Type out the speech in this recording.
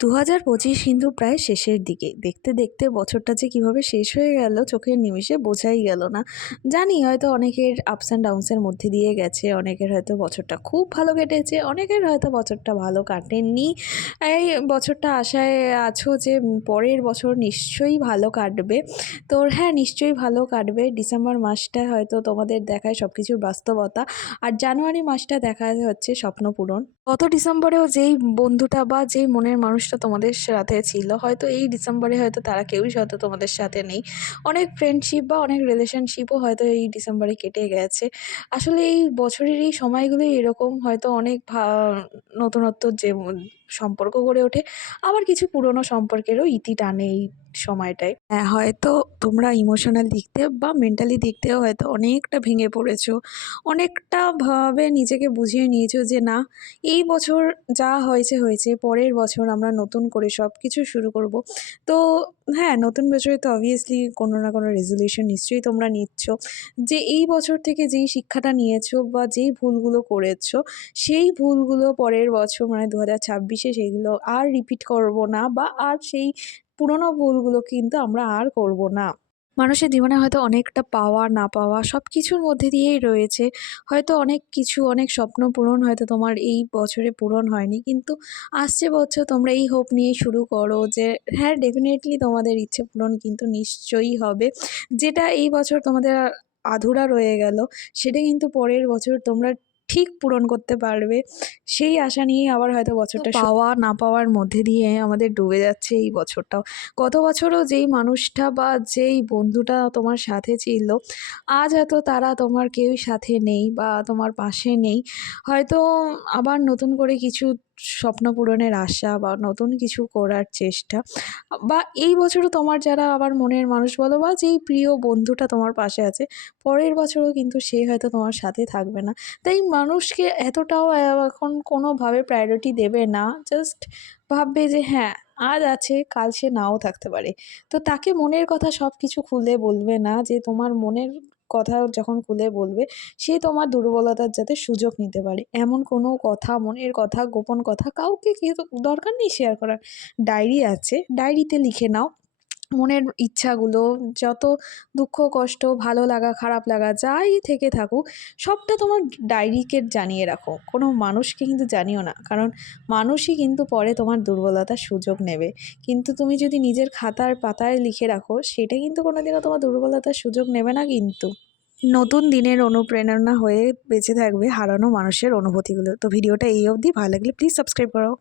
2025 কিন্তু প্রায় শেষের দিকে। দেখতে, দেখতে বছরটা যে কীভাবে শেষ হয়ে গেল চোখের নিমেষে বোঝাই গেল না। জানি হয়তো অনেকের আপস অ্যান্ড ডাউনস এর মধ্যে দিয়ে গেছে, অনেকের হয়তো বছরটা খুব ভালো কেটেছে, অনেকের হয়তো বছরটা ভালো কাটেনি। এই বছরটা আশায় আছো যে পরের বছর নিশ্চয়ই ভালো কাটবে। তো হ্যাঁ, নিশ্চয়ই ভালো কাটবে। ডিসেম্বর মাসটা হয়তো তোমাদের দেখায় সব কিছুর বাস্তবতা, আর জানুয়ারি মাসটা দেখায় হচ্ছে স্বপ্ন পূরণ। গত ডিসেম্বরেও যেই বন্ধুটা বা যেই মনের মানুষটা তোমাদের সাথে ছিল, হয়তো এই ডিসেম্বরে হয়তো তারা কেউই হয়তো তোমাদের সাথে নেই। অনেক ফ্রেন্ডশিপ বা অনেক রিলেশনশিপও হয়তো এই ডিসেম্বরে কেটে গেছে। আসলে এই বছরের এই সময়গুলোই এরকম, হয়তো অনেক নতুনত্ব যে সম্পর্ক গড়ে ওঠে, আবার কিছু পুরনো সম্পর্কেরও ইতি টানে এই সময়টায়। হ্যাঁ, হয়তো তোমরা ইমোশনাল দিক থেকে বা মেন্টালি দিক থেকেও হয়তো অনেকটা ভেঙে পড়েছো, অনেকটা ভাবে নিজেকে বুঝিয়ে নিয়েছো যে না, এই বছর যা হয়েছে হয়েছে, পরের বছর আমরা নতুন করে সব কিছু শুরু করব। তো হ্যাঁ, নতুন বছরে তো অবভিয়াসলি কোনো না কোনো রেজলিউশন নিশ্চয়ই তোমরা নিচ্ছ, যে এই বছর থেকে যেই শিক্ষাটা নিয়েছো বা যেই ভুলগুলো করেছো, সেই ভুলগুলো পরের বছর মানে 2026-এ সেইগুলো আর রিপিট করব না, বা আর সেই পুরোনো ভুলগুলো কিন্তু আমরা আর করব না। মানুষের জীবনে হয়তো অনেকটা পাওয়া না পাওয়া সব কিছুর মধ্যে দিয়েই রয়েছে। হয়তো অনেক কিছু, অনেক স্বপ্ন পূরণ হয়তো তোমার এই বছরে পূরণ হয়নি, কিন্তু আসছে বছর তোমরা এই হোপ নিয়ে শুরু করো যে হ্যাঁ, ডেফিনেটলি তোমাদের ইচ্ছে পূরণ কিন্তু নিশ্চয়ই হবে। যেটা এই বছর তোমাদের আধুরা রয়ে গেল, সেটা কিন্তু পরের বছর তোমরা ঠিক পূরণ করতে পারবে। সেই আশা নিয়েই আবার হয়তো বছরটা পাওয়া না পাওয়ার মধ্যে দিয়ে আমাদের ডুবে যাচ্ছে এই বছরটাও। গত বছরও যেই মানুষটা বা যেই বন্ধুটা তোমার সাথে ছিল, আজ হয়তো তারা তোমার কেউই সাথে নেই বা তোমার পাশে নেই। হয়তো আবার নতুন করে কিছু স্বপ্ন পূরণের আশা বা নতুন কিছু করার চেষ্টা, বা এই বছরও তোমার যারা আবার মনের মানুষ বলো বা যেই প্রিয় বন্ধুটা তোমার পাশে আছে, পরের বছরও কিন্তু সে হয়তো তোমার সাথে থাকবে না। তাই মানুষকে এতটাও এখন কোনোভাবে প্রায়োরিটি দেবে না। জাস্ট ভাববে যে হ্যাঁ, আজ আছে, কাল সে নাও থাকতে পারে। তো তাকে মনের কথা সব কিছু খুলে বলবে না, যে তোমার মনের কথা যখন খুলে বলবে, সে তোমার দুর্বলতার যাতে সুযোগ নিতে পারে। এমন কোনো কথা, মনের কথা, গোপন কথা কাউকে কিন্তু দরকার নেই শেয়ার করার। ডায়েরি আছে, ডায়েরিতে লিখে নাও মনের ইচ্ছাগুলো, যত দুঃখ, কষ্ট, ভালো লাগা, খারাপ লাগা যাই থেকে থাকুক, সবটা তোমার ডায়েরিকে জানিয়ে রাখো। কোনো মানুষকে কিন্তু জানিও না, কারণ মানুষই কিন্তু পরে তোমার দুর্বলতার সুযোগ নেবে। কিন্তু তুমি যদি নিজের খাতার পাতায় লিখে রাখো, সেটা কিন্তু কোনোদিনও তোমার দুর্বলতার সুযোগ নেবে না কিন্তু। নতুন দিনের অনুপ্রেরণা হয়ে বেঁচে থাকবে হারানো মানুষের অনুভূতিগুলো। তো ভিডিওটা এই অবধি, ভালো লাগলে প্লিজ সাবস্ক্রাইব করো।